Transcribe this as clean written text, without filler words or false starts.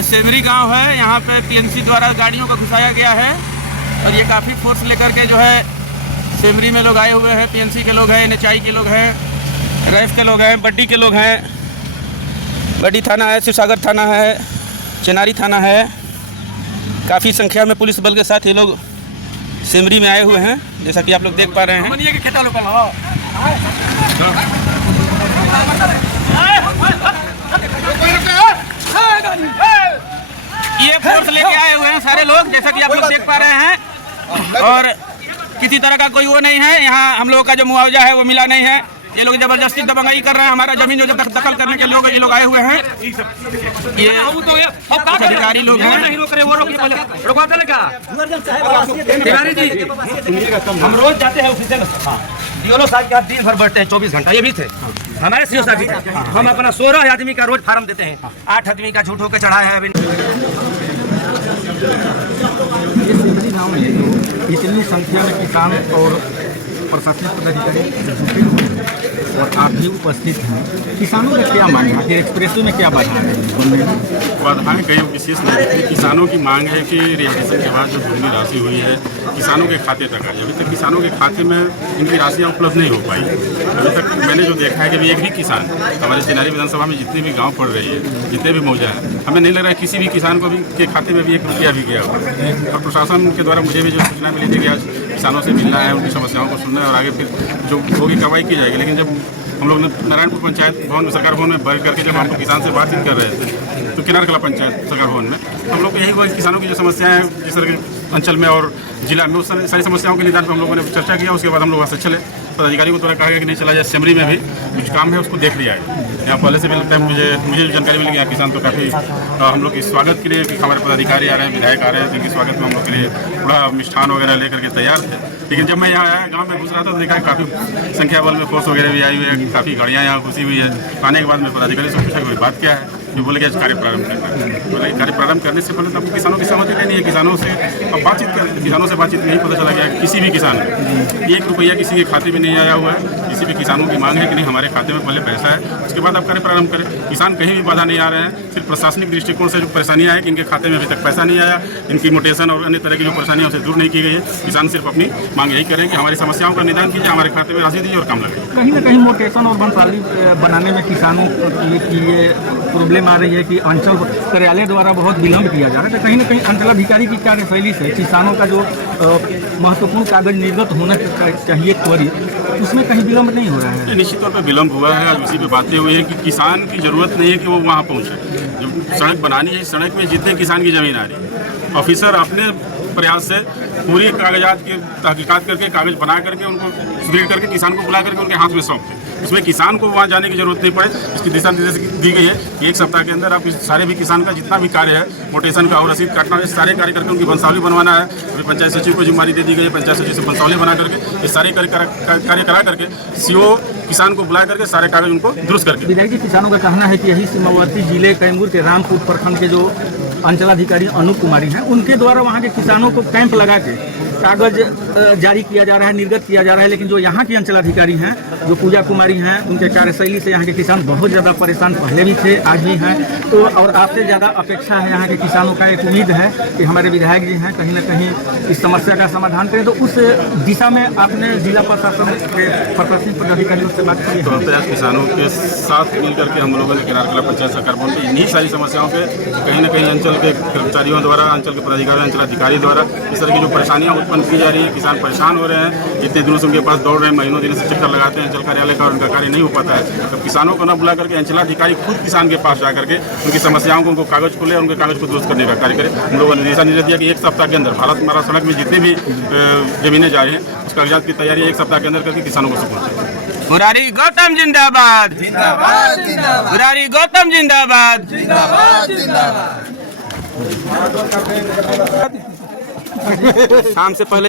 ये सेमरी गांव है। यहाँ पे पीएनसी द्वारा गाड़ियों को घुसाया गया है और ये काफ़ी फोर्स लेकर के जो है सेमरी में लोग आए हुए हैं। पीएनसी के लोग हैं, एनएचआई के लोग हैं, रैफ के लोग हैं, बड्डी के लोग हैं। बड्डी थाना है, शिवसागर थाना है, चेनारी थाना है। काफ़ी संख्या में पुलिस बल के साथ ये लोग सेमरी में आए हुए हैं, जैसा कि आप लोग देख पा रहे हैं। ये फोर्स लेके आए हुए हैं सारे लोग, जैसा कि आप लोग देख पा रहे हैं। और किसी तरह का कोई वो नहीं है। यहाँ हम लोगों का जो मुआवजा है वो मिला नहीं है। ये लोग जबरदस्ती दबंगाई कर रहे हैं। हमारा जमीन जो दखल करने के लोग ये लोग आए हुए हैं। ये अधिकारी लोग हैं। हम रोज जाते हैं ऑफिस में, डीओ साहब के हाथ दिन भर बैठते हैं 24 घंटा। ये भी थे हमारे सीओ साहब भी थे। हम अपना 16 आदमी का रोज फार्म देते हैं, 8 आदमी का झूठ होकर चढ़ाया है। अभी इतनी संख्या में किसान और प्रशासनिक पदाधिकारी और आप भी उपस्थित हैं, किसानों का क्या मांग है? एक्सप्रेसो में क्या बाधा है? बाधाएं कई विशेष नहीं है। किसानों की मांग है कि रिएक्शन के बाद जो भूमि राशि हुई है किसानों के खाते तक आई। अभी तक किसानों के खाते में इनकी राशियाँ उपलब्ध नहीं हो पाई। अभी तक मैंने जो देखा है कि एक भी किसान, हमारे चेनारी विधानसभा में जितने भी गाँव पड़ रही है, जितने भी मौजा हैं, हमें नहीं लग रहा है किसी भी किसान को भी के खाते में भी 1 रुपया भी गया हुआ। और प्रशासन के द्वारा मुझे भी जो सूचना मिली थी कि आज किसानों से मिलना है, उनकी समस्याओं को सुनना है और आगे फिर जो होगी कार्रवाई की जाएगी। लेकिन जब हम लोग नारायणपुर पंचायत भवन में, सरकार भवन में बैठ करके जब हम लोग किसान से बातचीत कर रहे थे तो किनार कला पंचायत सरकार भवन में हम लोग को यही किसानों की जो समस्याएं हैं जिस तरह के अंचल में और जिला में, उस सारी समस्याओं के निदान पर हम लोगों ने चर्चा किया। उसके बाद हम लोग वहाँ से चले। पदाधिकारी को द्वारा कहा गया कि नहीं चला जाए, सेमरी में भी कुछ काम है उसको देख लिया है। यहाँ पहले से भी लगता है मुझे जो जानकारी मिली यहाँ किसान तो काफ़ी हम लोग के स्वागत के लिए हमारे पदाधिकारी आ रहे हैं, विधायक आ रहे हैं, जिनके स्वागत में हम लोग के लिए पूरा मिष्ठान वगैरह लेकर के तैयार थे। लेकिन जब मैं यहाँ आया, गांव में घुस रहा था तो देखा काफ़ी संख्या बल में फोर्स वगैरह भी आई हुई है, काफ़ी गाड़ियाँ यहाँ घुसी हुई है। आने के बाद मैं पदाधिकारी से पूछा कोई बात क्या है, तो बोले कि आज कार्य प्रारंभ करना है। बोले कार्य प्रारंभ करने से पहले तो आपको किसानों की सहमति लेनी है। किसानों से अब बातचीत करें, किसानों से बातचीत में यही पता चला गया कि किसी भी किसान को 1 रुपया किसी के खाते में नहीं आया हुआ है। किसी भी किसानों की मांग है कि नहीं हमारे खाते में पहले पैसा है, उसके बाद आप कार्य प्रारंभ करें। किसान कहीं भी बाधा नहीं आ रहे हैं। सिर्फ प्रशासनिक दृष्टिकोण से जो परेशानियाँ हैं कि इनके खाते में अभी तक पैसा नहीं आया, इनकी मोटेशन और अन्य तरह की जो परेशानियाँ उसे दूर नहीं की गई है। किसान सिर्फ अपनी मांग यही करें कि हमारी समस्याओं का निदान कीजिए, हमारे खाते में राशि दीजिए और काम लगे। कहीं ना कहीं मोटेशन और वंशावली बनाने में किसानों की ये प्रॉब्लम आ रही है कि अंचल कार्यालय द्वारा बहुत विलम्ब किया जा रहा है। तो कहीं ना कहीं अंचलाधिकारी की कार्यशैली से किसानों का जो महत्वपूर्ण कागज निर्गत होना चाहिए त्वरित, उसमें कहीं विलम्ब नहीं हो रहा है। निश्चित तौर पर विलम्ब हुआ है। आज उसी पे बातें हुई है कि किसान की जरूरत नहीं है कि वो वहाँ पहुँचे। जो सड़क बनानी है, सड़क में जितने किसान की जमीन आ रही है, ऑफिसर अपने प्रयास से पूरी कागजात की तहकीकात करके कागज बना करके उनको सुदृढ़ करके किसान को बुला करके उनके हाथ में सौंपते। उसमें किसान को वहाँ जाने की जरूरत नहीं पड़े। इसकी दिशा निर्देश दी गई है कि 1 सप्ताह के अंदर आप सारे भी किसान का जितना भी कार्य है, मोटेशन का और रसीद काटना है, सारे कार्य करके उनकी वंशावली बनवाना है। अभी पंचायत सचिव को जिम्मेदारी दे दी गई है, पंचायत सचिव से वंशावली बना करके ये सारे कार्य करा करके सीओ किसान को बुला करके सारे कागज उनको दुरुस्त करके। विधायक जी, किसानों का कहना है कि यही सीमावर्ती जिले कैमूर के रामपुर प्रखंड के जो अंचलाधिकारी अनूप कुमारी हैं, उनके द्वारा वहाँ के किसानों को कैंप लगा के कागज जारी किया जा रहा है, निर्गत किया जा रहा है। लेकिन जो यहाँ की अंचलाधिकारी हैं, जो पूजा कुमारी हैं, उनके कार्यशैली से यहाँ के किसान बहुत ज़्यादा परेशान पहले भी थे, आज भी हैं। तो और आपसे ज़्यादा अपेक्षा है यहाँ के किसानों का, एक उम्मीद है कि हमारे विधायक जी हैं कहीं ना कहीं इस समस्या का समाधान करें। तो उस दिशा में आपने जिला प्रशासन के प्रशासनिक पदाधिकारियों से बात की तो किसानों के साथ मिलकर के हम लोगों ने किनार कला पंचायत सरकार भवन में इन्हीं सारी समस्याओं पे कहीं ना कहीं अंचल के कर्मचारियों द्वारा, अंचल के पदाधिकारी, अंचलाधिकारी द्वारा इस तरह की जो परेशानियाँ उत्पन्न की जा रही है, किसान परेशान हो रहे हैं। इतने दिनों से उनके पास दौड़ रहे हैं, महीनों दिनों से चक्कर लगाते हैं अंचल कार्यालय का और उनका कार्य नहीं हो पाता है। तो किसानों को न बुला करके अंचलाधिकारी खुद किसान के पास जा करके उनकी समस्याओं को, उनको कागज खोले, उनके कागज को दुरुस्त करने का कार्य करें। हम लोगों ने दिशा निर्देश दिया कि 1 सप्ताह के अंदर भारत मारा सड़क में जितने भी जमीनें जा रही हैं उस कागजात की तैयारी 1 सप्ताह के अंदर करके किसानों को सपोर्ट करें। मुरारी गौतम जिंदाबाद, जिंदाबाद, जिंदाबाद। मुरारी गौतम जिंदाबाद, जिंदाबाद, जिंदाबाद। शाम से पहले